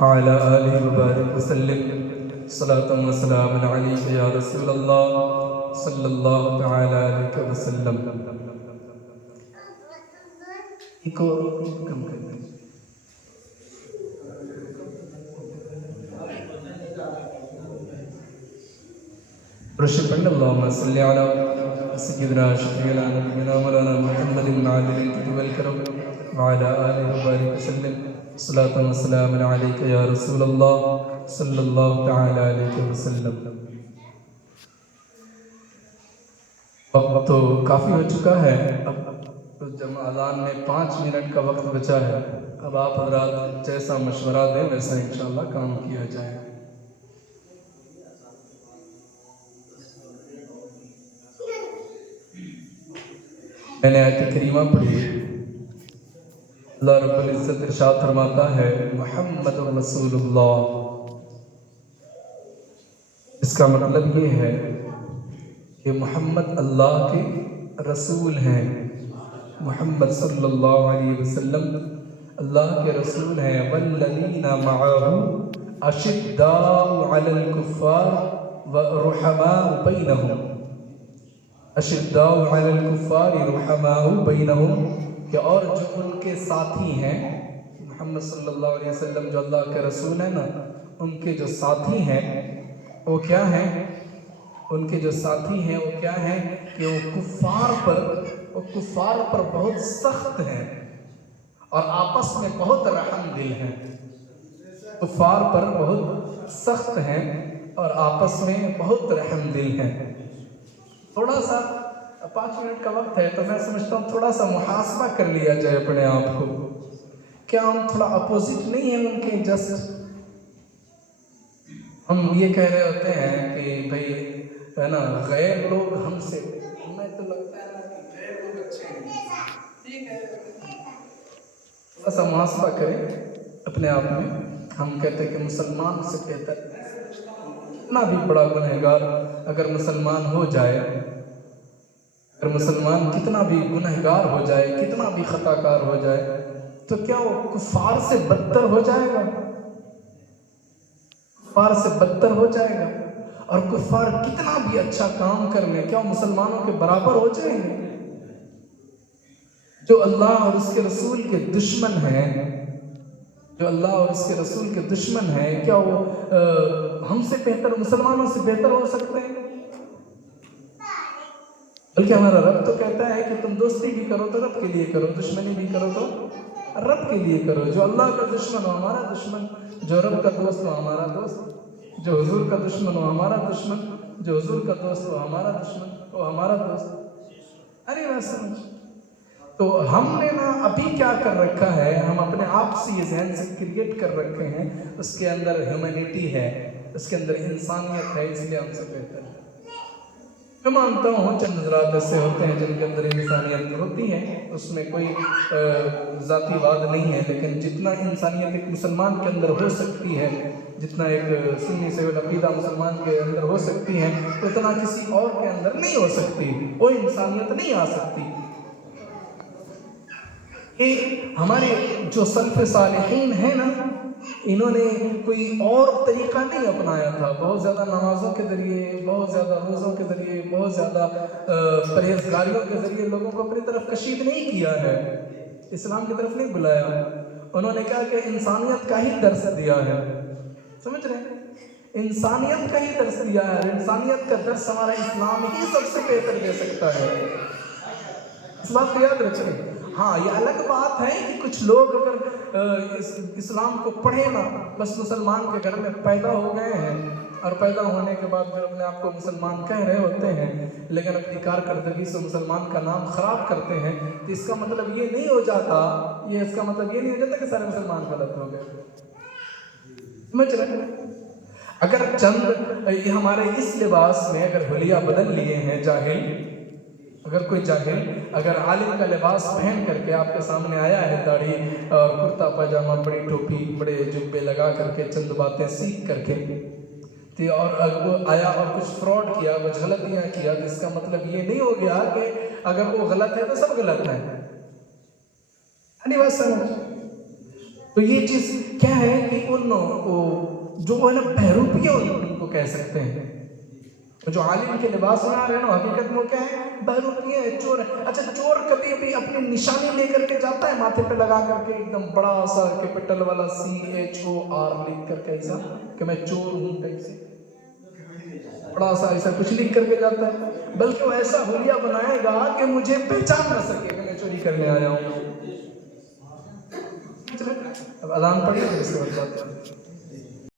وعلى آله وبارك وسلم صلاة وسلام عليك يا رسول الله صلی اللہ تعالی علیہ وسلم. ایک اور کم کر دیں. رشد پڑھنا اللہم صلی علی سیدنا شفیعنا نبینا مولانا محمد العالی الجود والکرم وعلى آلہ وبارک وسلم صلاة وسلام علیک یا رسول اللہ صلی اللہ تعالی علیہ وسلم. وقت تو کافی ہو چکا ہے، اب جب اذان میں 5 منٹ کا وقت بچا ہے، اب آپ حضرات جیسا مشورہ دیں ویسا انشاءاللہ کام کیا جائے. میں نے آیت کریمہ پڑھی. اللہ رب العزت ارشاد فرماتا ہے محمد رسول اللہ. اس کا مطلب یہ ہے کہ محمد اللہ کے رسول ہیں. محمد صلی اللہ علیہ وسلم اللہ کے رسول ہیں. والذین معہ اشداء علی الکفار ورحماء بینہم. اشداء علی الکفار رحماء بینہم، کہ اور جو ان کے ساتھی ہیں، محمد صلی اللہ علیہ وسلم جو اللہ کے رسول ہیں نا، ان کے جو ساتھی ہیں وہ کیا ہیں؟ ان کے جو ساتھی ہیں وہ کیا ہیں کہ وہ کفار پر بہت سخت ہیں اور آپس میں بہت رحم دل ہیں. کفار پر بہت سخت ہیں اور آپس میں بہت رحم دل ہیں. تھوڑا سا 5 منٹ کا وقت ہے تو میں سمجھتا ہوں تھوڑا سا محاسبہ کر لیا جائے اپنے آپ کو. کیا ہم تھوڑا اپوزٹ نہیں ہیں ان کے؟ جسٹ ہم یہ کہہ رہے ہوتے ہیں کہ بھئی ہے نا غیر لوگ ہم سے، ہمیں تو لگتا ہے نا کہ غیر لوگ اچھے ہیں. ٹھیک ہے، تھوڑا سا محاسبہ کریں اپنے آپ میں. ہم کہتے ہیں کہ مسلمان سے بہتر اتنا بھی بڑا گنہگار اگر مسلمان ہو جائے، اگر مسلمان کتنا بھی گنہگار ہو جائے، کتنا بھی خطا کار ہو جائے، تو کیا وہ کفار سے بدتر ہو جائے گا؟ کفار سے بدتر ہو جائے گا. اور کفار کتنا بھی اچھا کام کر لیں، کیا وہ مسلمانوں کے برابر ہو جائیں گے؟ جو اللہ اور اس کے رسول کے دشمن ہیں، جو اللہ اور اس کے رسول کے دشمن ہیں، کیا وہ ہم سے بہتر، مسلمانوں سے بہتر ہو سکتے ہیں؟ بلکہ ہمارا رب تو کہتا ہے کہ تم دوستی بھی کرو تو رب کے لیے کرو، دشمنی بھی کرو تو رب کے لیے کرو. جو اللہ کا دشمن ہو ہمارا دشمن، جو رب کا دوست ہو ہمارا دوست، جو حضور کا دشمن ہو ہمارا دشمن، جو حضور کا دوست ہو ہمارا دشمن، وہ ہمارا دوست. ارے میں سمجھ تو ہم نے نا ابھی کیا کر رکھا ہے، ہم اپنے آپ سے یہ ذہن سے کریٹ کر رکھے ہیں اس کے اندر ہیومینٹی ہے، اس کے اندر انسانیت ہے، اس لیے ہم سے بہتر ہے. میں مانتا ہوں چند حضرات ایسے ہوتے ہیں جن کے اندر انسانیت ہوتی ہے، اس میں کوئی ذاتی واد نہیں ہے، لیکن جتنا انسانیت ایک مسلمان کے اندر ہو سکتی ہے، جتنا ایک سنی سے عقیدہ مسلمان کے اندر ہو سکتی ہے، اتنا کسی اور کے اندر نہیں ہو سکتی. وہ انسانیت نہیں آ سکتی. کہ ہمارے جو سلف صالحین ہیں نا، انہوں نے کوئی اور طریقہ نہیں اپنایا تھا. بہت زیادہ نمازوں کے ذریعے، بہت زیادہ روزوں کے ذریعے، بہت زیادہ پرہیزگاریوں کے ذریعے لوگوں کو اپنی طرف کشید نہیں کیا ہے، اسلام کی طرف نہیں بلایا. انہوں نے کہا کہ انسانیت کا ہی درس دیا ہے. سمجھ رہے ہیں؟ انسانیت کا ہی درس دیا ہے. انسانیت کا درس ہمارا اسلام ہی سب سے بہتر دے سکتا ہے. اس بات کو یاد رکھیں. ہاں یہ الگ بات ہے کہ کچھ لوگ اگر اسلام کو پڑھیں نا، بس مسلمان کے گھر میں پیدا ہو گئے ہیں اور پیدا ہونے کے بعد پھر اپنے آپ کو مسلمان کہہ رہے ہوتے ہیں، لیکن اپنی کارکردگی سے مسلمان کا نام خراب کرتے ہیں، تو اس کا مطلب یہ نہیں ہو جاتا، اس کا مطلب یہ نہیں ہو جاتا کہ سارے مسلمان غلط ہو گئے. سمجھ رہے ہیں؟ اگر چند ہمارے اس لباس میں اگر حلیہ بدل لیے ہیں جاہل، اگر کوئی جاہل اگر عالم کا لباس پہن کر کے آپ کے سامنے آیا ہے، داڑھی اور کرتا پاجامہ، بڑی ٹوپی، بڑے جبے لگا کر کے، چند باتیں سیکھ کر کے، اور وہ آیا اور کچھ فراڈ کیا، کچھ غلطیاں کیا، تو اس کا مطلب یہ نہیں ہو گیا کہ اگر وہ غلط ہے تو سب غلط ہیں. بات سمجھ. تو یہ چیز کیا ہے کہ ان جو ہے نا بہروپیہ ان کو کہہ سکتے ہیں، جو عالم کے لباس بنا رہے ہیں نا، حقیقت میں کیا ہے؟ بہروپیہ ہے، چور ہے۔ اچھا چور کبھی کبھی اپنی نشانی لے کر کے جاتا ہے ماتھے پہ لگا کر کے، ایک دم بڑا سا کیپٹل والا CHOR لکھ کر کے، ایسا کہ میں چور ہوں، کیسے بڑا سا ایسا کچھ لکھ کر کے جاتا ہے؟ بلکہ وہ ایسا حلیہ بنائے گا کہ مجھے پہچان نہ سکے کہ میں چوری کرنے آیا ہوں۔ اب اذان پڑھی، اس کے بعد بات کریں۔